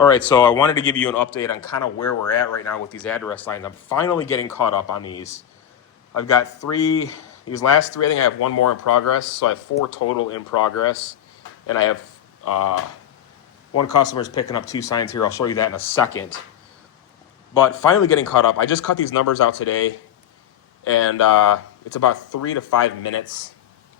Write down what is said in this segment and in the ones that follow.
All right, so I wanted to give you an update on kind of where we're at right now with these address signs. I'm finally getting caught up on these. I've got these last three, I think I have one more in progress. So I have 4 total in progress. And I have one customer's picking up 2 signs here. I'll show you that in a second. But finally getting caught up. I just cut these numbers out today. And it's about 3 to 5 minutes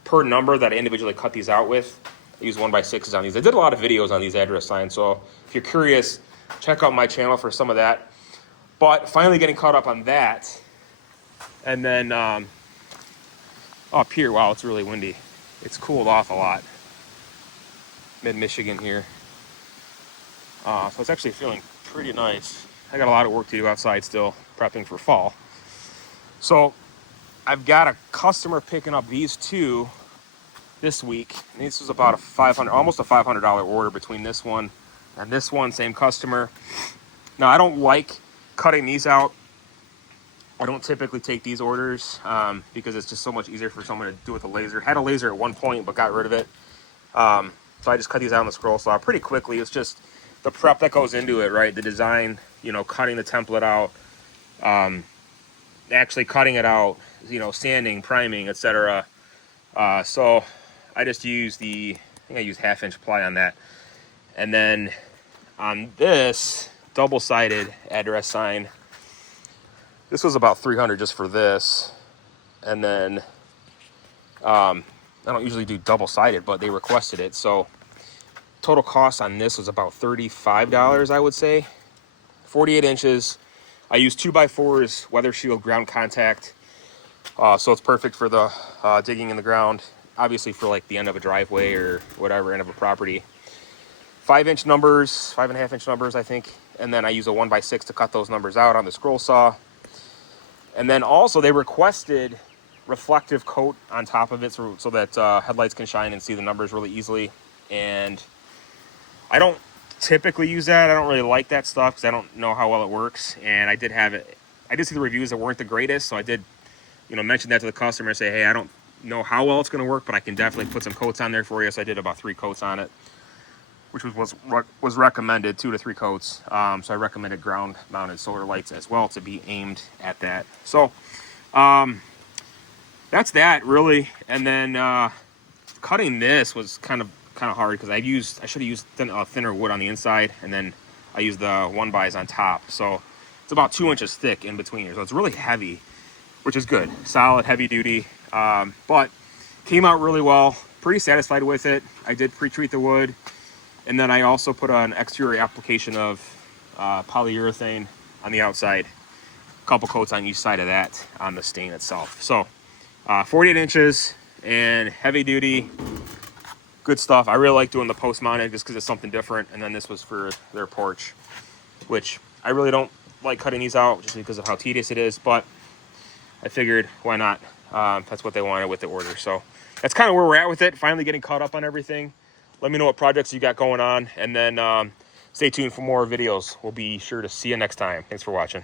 per number that I individually cut these out with. I use 1x6s on these. I did a lot of videos on these address signs, so if you're curious, check out my channel for some of that. But finally getting caught up on that. And then up here, wow, it's really windy. It's cooled off a lot. Mid-Michigan here. So it's actually feeling pretty nice. I got a lot of work to do outside still, prepping for fall. So I've got a customer picking up these 2 this week. And this was about almost a $500 order between this one and this one, same customer. Now I don't like cutting these out. I don't typically take these orders because it's just so much easier for someone to do with a laser. Had a laser at one point, but got rid of it. So I just cut these out on the scroll saw pretty quickly. It's just the prep that goes into it, right? The design, cutting the template out, actually cutting it out, sanding, priming, etc. So I just use I think I use 1/2-inch ply on that. And then on this double-sided address sign, this was about $300 just for this. And then I don't usually do double-sided, but they requested it. So total cost on this was about $35, I would say. 48 inches. I use 2x4s, weather shield, ground contact. So it's perfect for the digging in the ground. Obviously for like the end of a driveway or whatever, end of a property. 5-inch numbers, 5.5-inch numbers, I think. And then I use a 1x6 to cut those numbers out on the scroll saw. And then also they requested reflective coat on top of it so that headlights can shine and see the numbers really easily. And I don't typically use that. I don't really like that stuff because I don't know how well it works. And I did see the reviews that weren't the greatest, so I did mention that to the customer and say, hey, I don't know how well it's going to work, but I can definitely put some coats on there for you. So I did about 3 coats on it, which was recommended, 2 to 3 coats. So I recommended ground mounted solar lights as well to be aimed at that. So that's that really. And then cutting this was kind of hard because I should have used thinner wood on the inside, and then I used the 1x on top. So it's about 2 inches thick in between here. So it's really heavy, which is good. Solid, heavy duty, but came out really well. Pretty satisfied with it. I did pre-treat the wood, and then I also put an exterior application of polyurethane on the outside. A couple coats on each side of that on the stain itself. So 48 inches and heavy duty, good stuff. I really like doing the post mounted just because it's something different. And then this was for their porch, which I really don't like cutting these out just because of how tedious it is, but I figured why not? That's what they wanted with the order. So that's kind of where we're at with it. Finally getting caught up on everything. Let me know what projects you got going on, and then stay tuned for more videos. We'll be sure to see you next time. Thanks for watching.